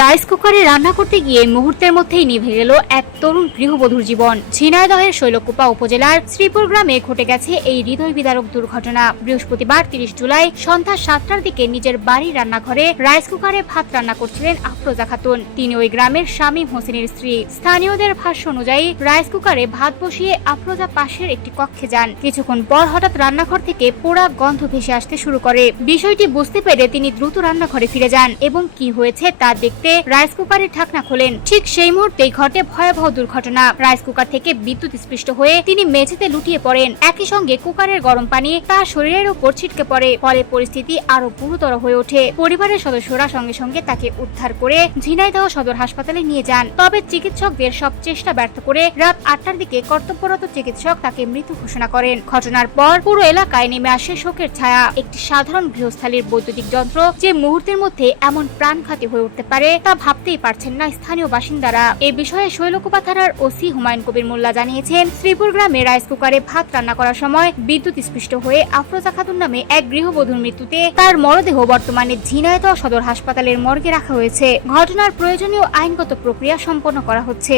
Rice কুকারে রান্না করতে গিয়ে মুহূর্তের মধ্যেই নিভে গেল এক তরুণ গৃহবধূর জীবন। ঝিনাইদহের শৈলকুপা উপজেলার শ্রীপুর গ্রামে ঘটে গেছে এই হৃদয় বিদারক দুর্ঘটনা। বৃহস্পতিবার 30 জুলাই সন্ধ্যা 7টার দিকে নিজের বাড়ির রান্নাঘরে রাইস কুকারে ভাত রান্না করছিলেন আফরোজা খাতুন। তিনি ওই গ্রামের শামীম হোসেনের স্ত্রী। স্থানীয়দের ভাষ্য অনুযায়ী রাইস কুকারে ভাত বসিয়ে আফরোজা পাশের একটি কক্ষে যান। কিছুক্ষণ পর হঠাৎ রান্নাঘর থেকে পোড়া গন্ধ ভেসে আসতে শুরু করে। বিষয়টি বুঝতে পেরে তিনি দ্রুত রান্নাঘরে ফিরে যান এবং কি হয়েছে তা দেখতে রাইস কুকারের ঢাকনা খোলেন। ঠিক সেই মুহূর্তেই ঘটে ভয়াবহ দুর্ঘটনা। রাইস কুকার থেকে বিদ্যুৎ স্পৃষ্ট হয়ে তিনি মেঝেতে লুটিয়ে পড়েন। একই সঙ্গে কুকারের গরম পানি তার শরীরের উপর ছিটকে পড়ে। ফলে পরিস্থিতি আরো গুরুতর হয়ে ওঠে। পরিবারের সদস্যরা সঙ্গে সঙ্গে তাকে উদ্ধার করে ঝিনাইদহ সদর হাসপাতালে নিয়ে যান। তবে চিকিৎসকদের সব চেষ্টা ব্যর্থ করে রাত 8টার দিকে কর্তব্যরত চিকিৎসক তাকে মৃত ঘোষণা করেন। ঘটনার পর পুরো এলাকায় নেমে আসে শোকের ছায়া। একটি সাধারণ গৃহস্থালীর বৈদ্যুতিক যন্ত্র যে মুহূর্তের মধ্যে এমন প্রাণঘাতী হয়ে উঠতে পারে তা ভাবতেই পারছেন না স্থানীয় বাসিন্দারা। এ বিষয়ে শৈলকুপা থানার ওসি হুমায়ুন কবির মোল্লা জানিয়েছেন, শ্রীপুর গ্রামে রাইস কুকারে ভাত রান্না করার সময় বিদ্যুৎ স্পৃষ্ট হয়ে আফরোজা খাতুন নামে এক গৃহবধূর মৃত্যুতে তার মরদেহ বর্তমানে ঝিনাইদহ সদর হাসপাতালের মর্গে রাখা হয়েছে। ঘটনার প্রয়োজনীয় আইনগত প্রক্রিয়া সম্পন্ন করা হচ্ছে।